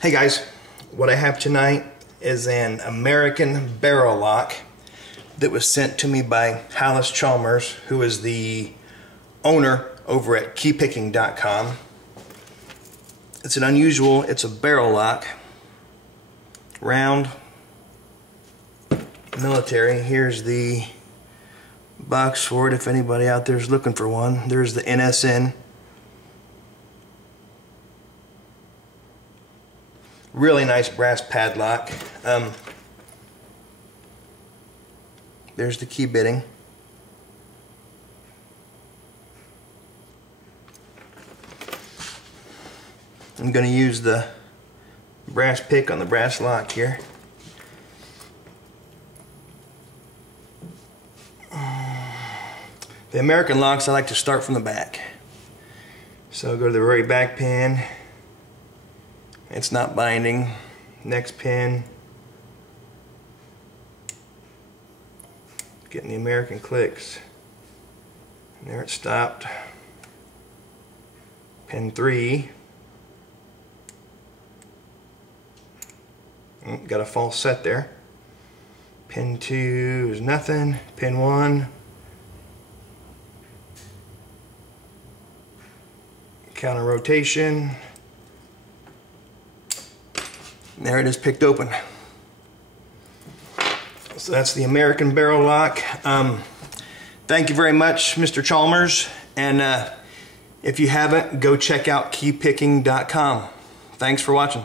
Hey guys, what I have tonight is an American barrel lock that was sent to me by HallisChalmers, who is the owner over at keypicking.com. It's an unusual, it's a barrel lock, round, military. Here's the box for it if anybody out there is looking for one. There's the NSN. Really nice brass padlock. There's the key bitting. I'm going to use the brass pick on the brass lock here. The American locks, I like to start from the back. So I'll go to the very back pin. It's not binding. Next pin. Getting the American clicks. And there it stopped. Pin 3. Got a false set there. Pin 2 is nothing. Pin 1. Counter rotation. There it is, picked open. So that's the American barrel lock. Thank you very much, Mr. Chalmers. And if you haven't, go check out keypicking.com. Thanks for watching.